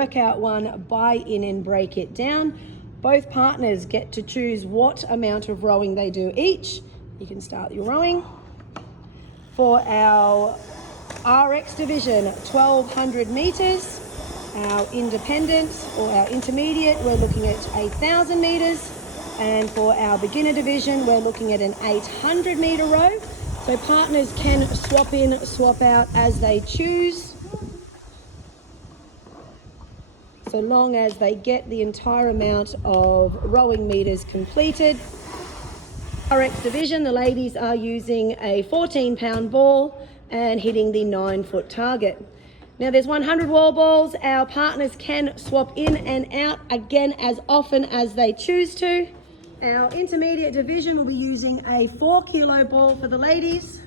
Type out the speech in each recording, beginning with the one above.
Workout one, buy in and break it down. Both partners get to choose what amount of rowing they do each. You can start your rowing. For our RX division, 1200 meters. Our independent or our intermediate, we're looking at 8,000 meters. And for our beginner division, we're looking at an 800 meter row. So partners can swap in, swap out as they choose, so long as they get the entire amount of rowing meters completed. RX division, the ladies are using a 14-pound ball and hitting the 9-foot target. Now there's 100 wall balls. Our partners can swap in and out again as often as they choose to. Our intermediate division will be using a 4-kilo ball for the ladies,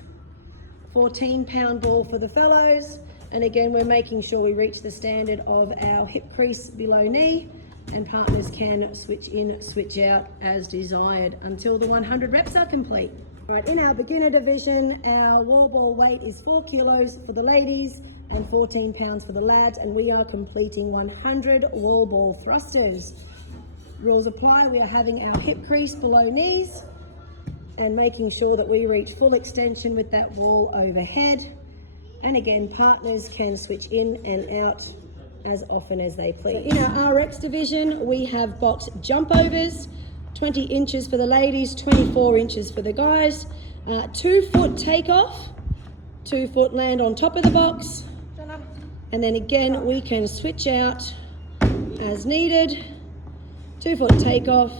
14-pound ball for the fellows. And again, we're making sure we reach the standard of our hip crease below knee, and partners can switch in, switch out as desired until the 100 reps are complete. All right, in our beginner division, our wall ball weight is 4 kilos for the ladies and 14 pounds for the lads, and we are completing 100 wall ball thrusters. Rules apply. We are having our hip crease below knees and making sure that we reach full extension with that wall overhead. And again, partners can switch in and out as often as they please. So in our RX division, we have box jump overs, 20 inches for the ladies, 24 inches for the guys, 2-foot takeoff, 2-foot land on top of the box. And then again, we can switch out as needed. 2-foot takeoff.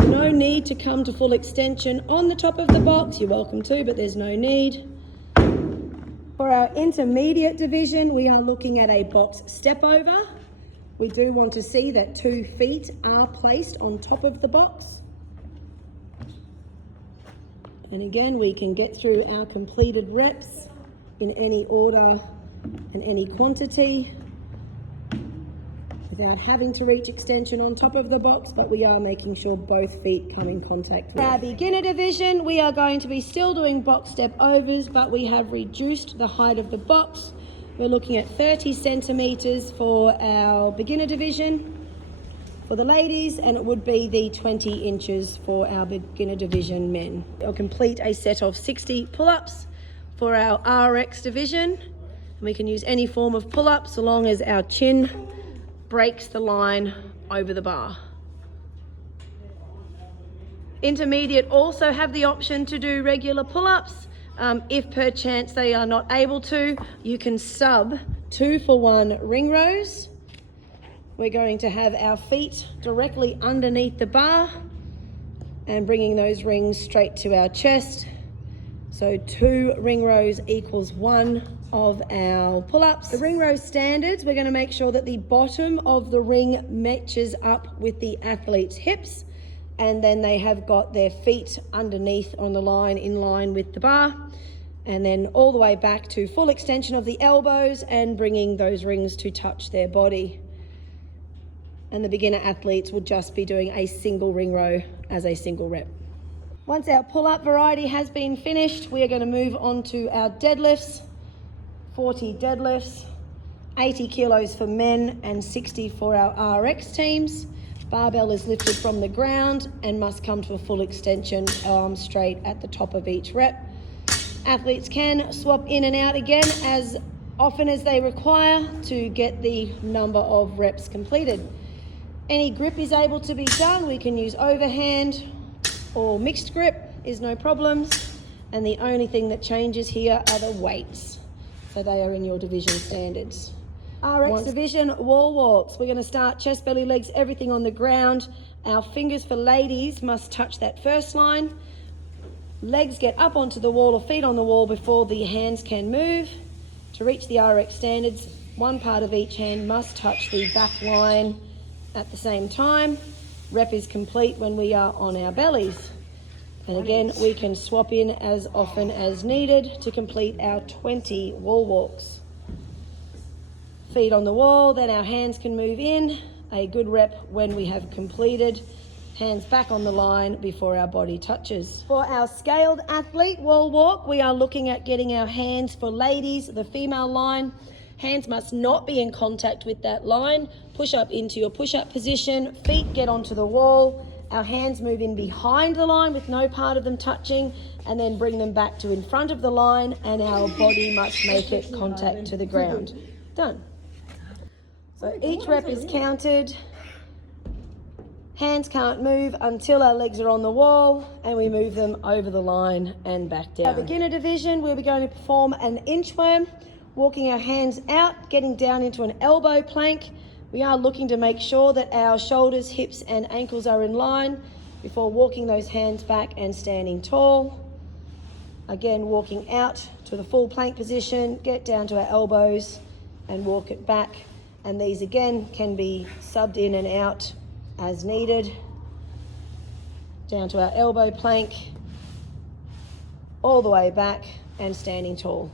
No need to come to full extension on the top of the box. You're welcome to, but there's no need. For our intermediate division, we are looking at a box step over. We do want to see that 2 feet are placed on top of the box. And again, we can get through our completed reps in any order and any quantity without having to reach extension on top of the box, but we are making sure both feet come in contact with. For our beginner division, we are going to be still doing box step overs, but we have reduced the height of the box. We're looking at 30 centimeters for our beginner division for the ladies, and it would be the 20 inches for our beginner division men. I'll complete a set of 60 pull-ups for our RX division. And we can use any form of pull-up so long as our chin breaks the line over the bar. Intermediate also have the option to do regular pull-ups. If perchance they are not able to, you can sub 2-for-1 ring rows. We're going to have our feet directly underneath the bar and bringing those rings straight to our chest. So 2 ring rows equals 1 of our pull-ups. The ring row standards, we're going to make sure that the bottom of the ring matches up with the athlete's hips, and then they have got their feet underneath on the line, in line with the bar, and then all the way back to full extension of the elbows and bringing those rings to touch their body. And the beginner athletes would just be doing a single ring row as a single rep. Once our pull-up variety has been finished, we are going to move on to our deadlifts. 40 deadlifts, 80 kilos for men and 60 for our RX teams. Barbell is lifted from the ground and must come to a full extension, arms straight at the top of each rep. Athletes can swap in and out again as often as they require to get the number of reps completed. Any grip is able to be done. We can use overhand or mixed grip, is no problems. And the only thing that changes here are the weights. So they are in your division standards. RX division wall walks. We're going to start chest, belly, legs, everything on the ground. Our fingers for ladies must touch that first line. Legs get up onto the wall or feet on the wall before the hands can move. To reach the RX standards, one part of each hand must touch the back line at the same time. Rep is complete when we are on our bellies. And again, we can swap in as often as needed to complete our 20 wall walks. Feet on the wall, then our hands can move in. A good rep when we have completed. Hands back on the line before our body touches. For our scaled athlete wall walk, we are looking at getting our hands for ladies, the female line, Hands must not be in contact with that line. Push up into your push-up position. Feet get onto the wall. Our hands move in behind the line with no part of them touching, and then bring them back to in front of the line, and our body must make it contact to the ground. Done. So each rep is counted. Hands can't move until our legs are on the wall, and we move them over the line and back down. Our beginner division, we'll be going to perform an inchworm, walking our hands out, getting down into an elbow plank. We are looking to make sure that our shoulders, hips and ankles are in line before walking those hands back and standing tall. Again, walking out to the full plank position, get down to our elbows and walk it back. And these again can be subbed in and out as needed. Down to our elbow plank, all the way back and standing tall.